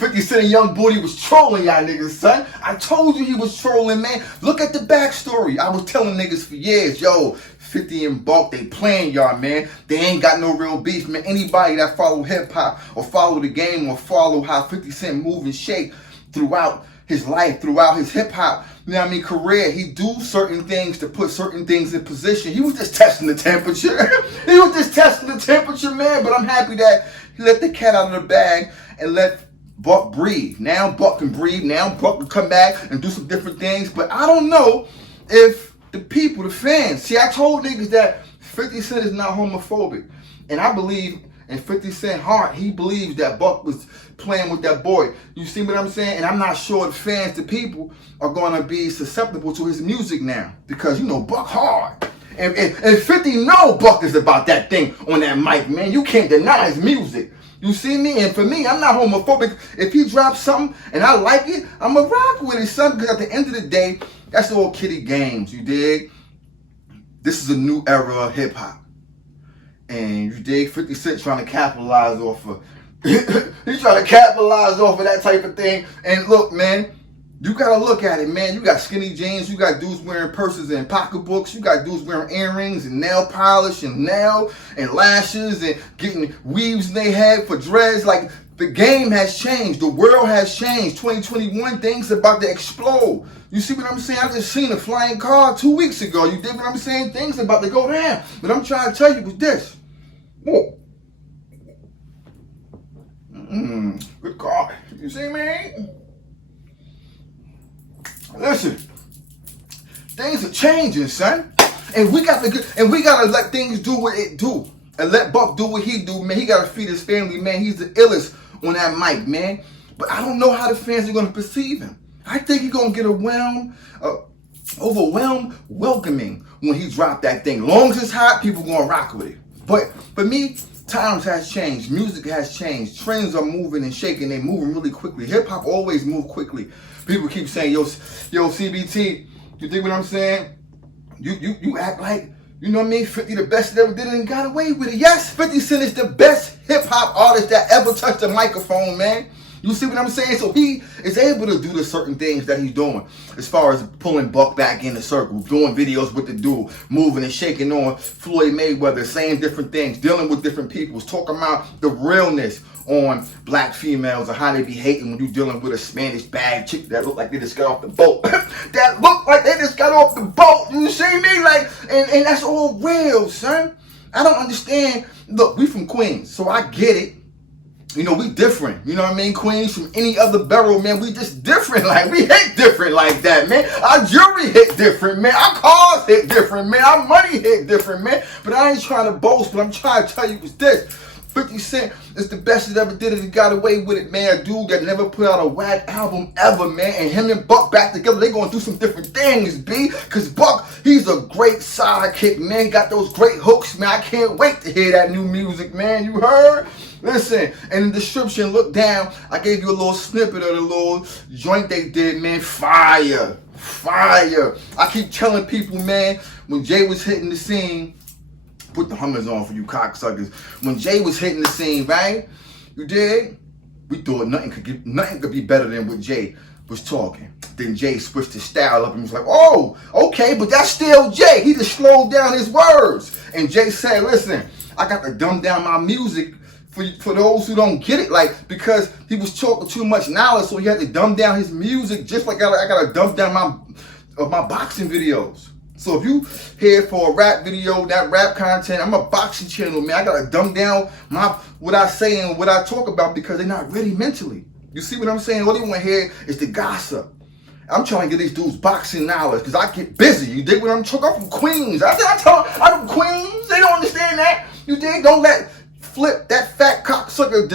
50 Cent and Young Booty was trolling y'all niggas, son. I told you he was trolling, man. Look at the backstory. I was telling niggas for years, yo, 50 and Buck, they playing y'all, man. They ain't got no real beef, man. Anybody that follow hip-hop or follow the game or follow how 50 Cent move and shake throughout his life, throughout his hip-hop, you know what I mean, career, he do certain things to put certain things in position. He was just testing the temperature. He was just testing the temperature, man. But I'm happy that he let the cat out of the bag and let Buck breathe. Now Buck can breathe. Now Buck can come back and do some different things. But I don't know if the people, the fans, see, I told niggas that 50 Cent is not homophobic. And I believe in 50 Cent heart, he believes that Buck was playing with that boy. You see what I'm saying? And I'm not sure the fans, the people, are going to be susceptible to his music now. Because, you know, Buck hard. And 50 know Buck is about that thing on that mic, man. You can't deny his music. You see me? And for me, I'm not homophobic. If he drops something and I like it, I'm going to rock with it, son. Because at the end of the day, that's all kiddie games, you dig? This is a new era of hip-hop. And you dig? 50 Cent trying to capitalize off of he's trying to capitalize off of that type of thing. And look, man, you gotta look at it, man. You got skinny jeans, you got dudes wearing purses and pocketbooks, you got dudes wearing earrings and nail polish and nail and lashes and getting weaves in their head for dreads. Like, the game has changed. The world has changed. 2021, things about to explode. You see what I'm saying? I just seen a flying car 2 weeks ago. You dig what I'm saying? Things about to go down. But I'm trying to tell you with this. Whoa. Good car. You see me? Listen. Things are changing, son. And we gotta let things do what it do. And let Buck do what he do, man. He gotta feed his family, man. He's the illest on that mic, man. But I don't know how the fans are gonna perceive him. I think he's gonna get overwhelmed welcoming when he drop that thing. Long as it's hot, people gonna rock with it. But for me, times has changed. Music has changed. Trends are moving and shaking. They're moving really quickly. Hip hop always move quickly. People keep saying, yo, CBT, you think what I'm saying? You act like, you know what I mean, 50 the best that ever did it and got away with it. Yes, 50 Cent is the best hip hop artist that ever touched a microphone, man. You see what I'm saying? So he is able to do the certain things that he's doing as far as pulling Buck back in the circle, doing videos with the dude, moving and shaking on Floyd Mayweather, saying different things, dealing with different people, talking about the realness on black females and how they be hating when you dealing with a Spanish bag chick that look like they just got off the boat. That look like they just got off the boat. You see me? Like, and that's all real, son. I don't understand. Look, we from Queens, so I get it. You know, we different. You know what I mean? Queens from any other borough, man. We just different. Like, we hit different like that, man. Our jewelry hit different, man. Our cars hit different, man. Our money hit different, man. But I ain't trying to boast, but I'm trying to tell you what's this. 50 Cent is the best that ever did it and got away with it, man. A dude that never put out a whack album ever, man. And him and Buck back together, they gonna do some different things, B. Cause Buck, he's a great sidekick, man. He got those great hooks, man. I can't wait to hear that new music, man. You heard? Listen, in the description, look down. I gave you a little snippet of the little joint they did, man. Fire. Fire. I keep telling people, man, when Jay was hitting the scene, put the Hummers on for you cocksuckers. When Jay was hitting the scene, right? You dig? We thought nothing could be better than what Jay was talking. Then Jay switched his style up and was like, oh, okay, but that's still Jay. He just slowed down his words. And Jay said, listen, I got to dumb down my music for those who don't get it, like, because he was talking too much knowledge, so he had to dumb down his music, just like I gotta dumb down my boxing videos. So if you here for a rap video, that rap content, I'm a boxing channel, man. I gotta dumb down what I say and what I talk about because they're not ready mentally. You see what I'm saying? All they want to hear is the gossip. I'm trying to get these dudes boxing knowledge because I get busy. You dig what I'm talking? I'm from Queens. I'm from Queens. They don't understand that. You dig? Don't let Flip, that fat cocksucker,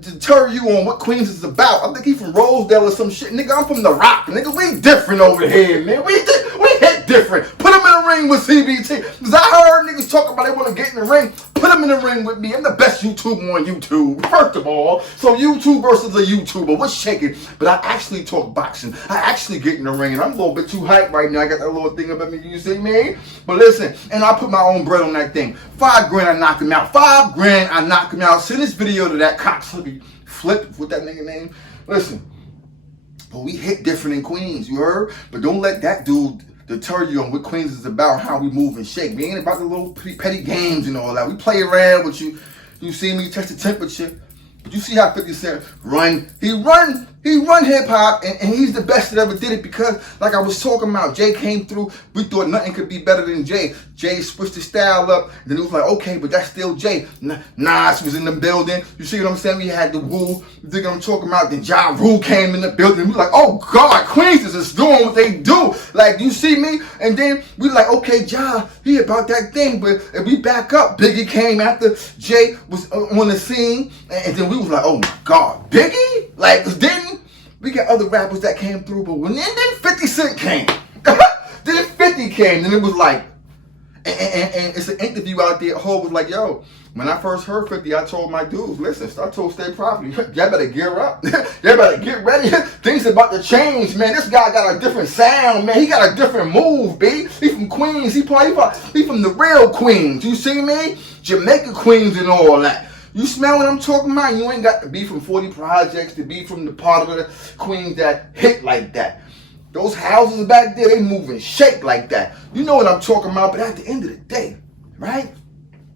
deter you on what Queens is about. I think he from Rosedale or some shit. Nigga, I'm from The Rock. Nigga, we different over here, man. We hit different. Put him in the ring with CBT. Because I heard niggas talk about they want to get in the ring. Put him in the ring with me. I'm the best YouTuber on YouTube, first of all. So YouTube versus a YouTuber, what's shaking? But I actually talk boxing. I actually get in the ring, and I'm a little bit too hyped right now. I got that little thing up at me, you see me? But listen, and I put my own bread on that thing. $5 grand, I knock him out. $5 grand, I knock him out. Send this video to that cocksucker Flip, what that nigga name? Listen, but we hit different in Queens, you heard? But don't let that dude deter you on what Queens is about, how we move and shake. We ain't about the little petty games and all that. We play around with you. You see me test the temperature. But you see how 50 Cent run. He run hip hop, and he's the best that ever did it because, like I was talking about, Jay came through. We thought nothing could be better than Jay. Jay switched his style up. Then it was like, okay, but that's still Jay. Nas was in the building. You see what I'm saying? We had the Wu. You think I'm talking about? Then Ja Rule came in the building. We like, oh God, Queens is just doing what they do. Like, you see me? And then we like, okay, Ja, he about that thing. But if we back up, Biggie came after Jay was on the scene, and then we was like, oh my God, Biggie? Like, didn't we got other rappers that came through, but when then 50 Cent came, then 50 came, then it was like, and it's an interview out there. Ho was like, yo, when I first heard 50, I told my dudes, listen, I told State Property, y'all better gear up, y'all better get ready. Things about to change, man. This guy got a different sound, man. He got a different move, B. He from Queens. He from the real Queens. You see me? Jamaica Queens and all that. You smell what I'm talking about? You ain't got to be from 40 Projects to be from the part of the Queens that hit like that. Those houses back there, they move and shake like that. You know what I'm talking about, but at the end of the day, right?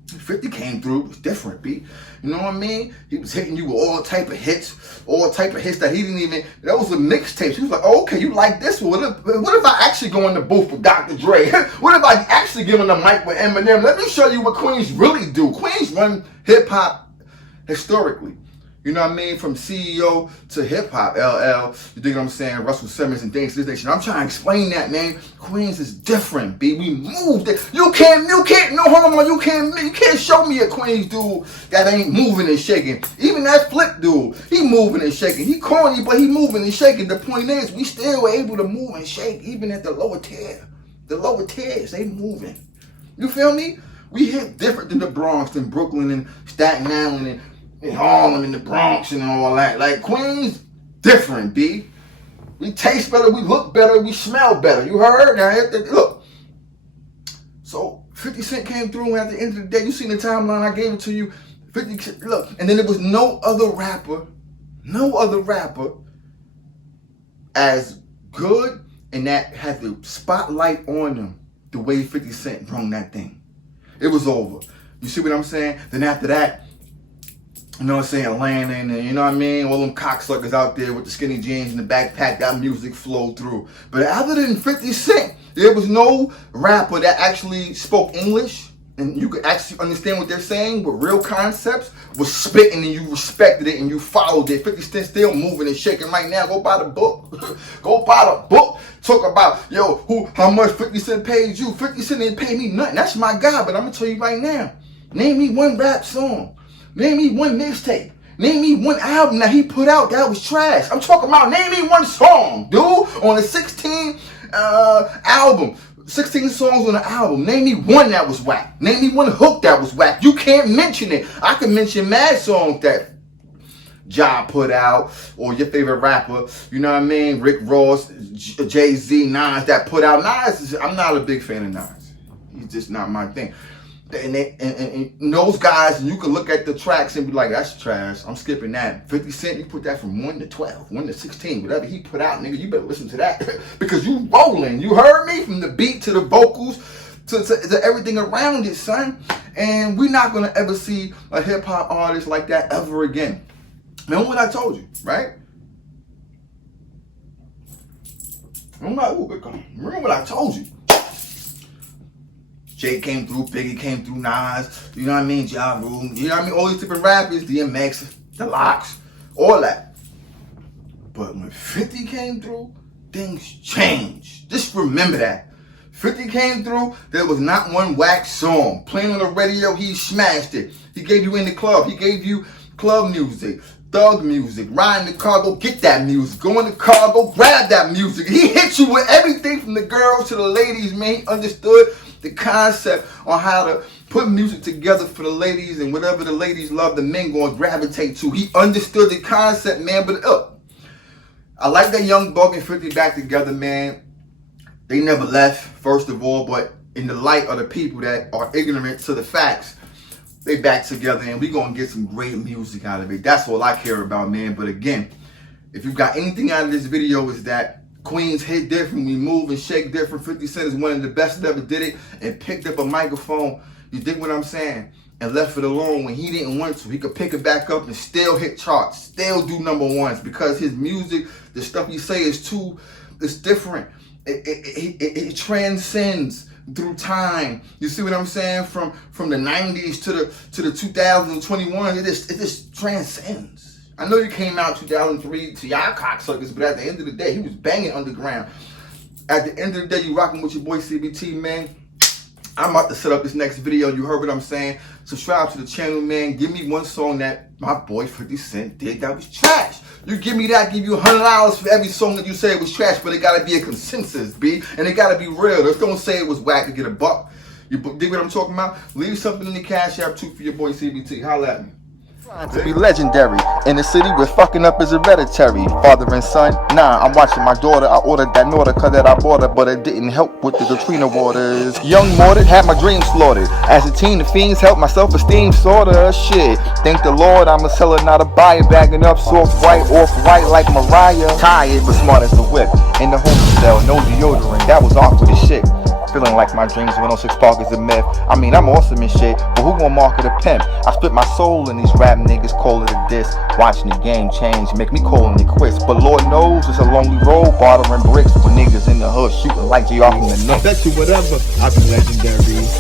50 came through, it was different, B. You know what I mean? He was hitting you with all type of hits that he didn't even, that was a mixtape. He was like, oh, okay, you like this one? What if I actually go in the booth with Dr. Dre? What if I actually give him the mic with Eminem? Let me show you what Queens really do. Queens run hip-hop historically. You know what I mean? From CEO to hip hop, LL, you think what I'm saying? Russell Simmons and things to this nation. I'm trying to explain that, man. Queens is different, B. We moved it. You can't, no homo, you can't show me a Queens dude that ain't moving and shaking. Even that Flip dude, he moving and shaking. He corny, but he moving and shaking. The point is, we still were able to move and shake, even at the lower tier. The lower tiers, they moving. You feel me? We hit different than the Bronx, than Brooklyn, and Staten Island, and Harlem, and the Bronx, and all that. Like, Queens, different, B. We taste better, we look better, we smell better. You heard? Now, look. So, 50 Cent came through, and at the end of the day, you seen the timeline, I gave it to you. 50 Cent, look. And then there was no other rapper as good and that had the spotlight on them the way 50 Cent brung that thing. It was over. You see what I'm saying? Then after that, you know what I'm saying, Atlanta, and you know what I mean? All them cocksuckers out there with the skinny jeans and the backpack, that music flowed through. But other than 50 Cent, there was no rapper that actually spoke English and you could actually understand what they're saying with real concepts, was spitting and you respected it and you followed it. 50 Cent still moving and shaking right now. Go buy the book. Go buy the book. Talk about, yo, how much 50 Cent paid you. 50 Cent didn't pay me nothing. That's my guy, but I'm going to tell you right now. Name me one rap song. Name me one mixtape. Name me one album that he put out that was trash. I'm talking about name me one song, dude, on a 16 album. 16 songs on an album. Name me one that was whack. Name me one hook that was whack. You can't mention it. I can mention mad songs that Ja put out, or your favorite rapper, you know what I mean? Rick Ross, Jay-Z, Nas that put out. Nas, I'm not a big fan of Nas. He's just not my thing. And those guys, you can look at the tracks and be like, that's trash. I'm skipping that. 50 Cent, you put that from 1 to 12, 1 to 16, whatever he put out, nigga, you better listen to that. Because you rolling. You heard me? From the beat to the vocals to everything around it, son. And we're not going to ever see a hip-hop artist like that ever again. Remember what I told you, right? Remember what I told you. Jay came through, Biggie came through, Nas, you know what I mean, Ja Rule, you know what I mean, all these different rappers, DMX, the Locks, all that. But when 50 came through, things changed. Just remember that. 50 came through, there was not one whack song. Playing on the radio, he smashed it. He gave you in the club, he gave you club music, thug music, ride in the car, go get that music, go in the car, go grab that music. He hit you with everything from the girls to the ladies, man. He understood the concept on how to put music together for the ladies, and whatever the ladies love, the men gonna gravitate to. He understood the concept, man. But I like that Young Buck and 50 back together, man. They never left, first of all, but in the light of the people that are ignorant to the facts, they back together, and we gonna get some great music out of it. That's all I care about, man. But again, if you got anything out of this video, is that Queens hit different, we move and shake different. 50 Cent is one of the best that ever did it, and picked up a microphone, you dig what I'm saying, and left it alone when he didn't want to. He could pick it back up and still hit charts, still do #1s, because his music, the stuff he say is it's different. It transcends through time. You see what I'm saying? From the 90s to the 2021, it just transcends. I know you came out 2003 to y'all cocksuckers, but at the end of the day, he was banging underground. At the end of the day, you rocking with your boy CBT, man. I'm about to set up this next video. You heard what I'm saying? Subscribe to the channel, man. Give me one song that my boy 50 Cent did that was trash. You give me that, give you $100 for every song that you say it was trash, but it gotta be a consensus, B. And it gotta be real. Just don't say it was whack to get a buck. You dig what I'm talking about? Leave something in the Cash App too for your boy CBT. Holla at me. To be legendary in the city where fucking up is hereditary. Father and son, nah, I'm watching my daughter. I ordered that Nautica that I bought her, but it didn't help with the Katrina waters. Young Mordred had my dreams slaughtered. As a teen, the fiends helped my self-esteem sorta. Shit, thank the Lord I'm a seller, not a buyer. Bagging up soft white, off-white like Mariah. Tired but smart as a whip. In the homicell, no deodorant, that was awkward as shit. Feeling like my dreams 106 Park is a myth. I mean, I'm awesome and shit, but who gon' market a pimp? I split my soul in these rap niggas, call it a diss. Watching the game change, make me calling it quits. But Lord knows it's a lonely road, bartering bricks with niggas in the hood shooting like JR from the Knicks. I bet you whatever, I've been legendary.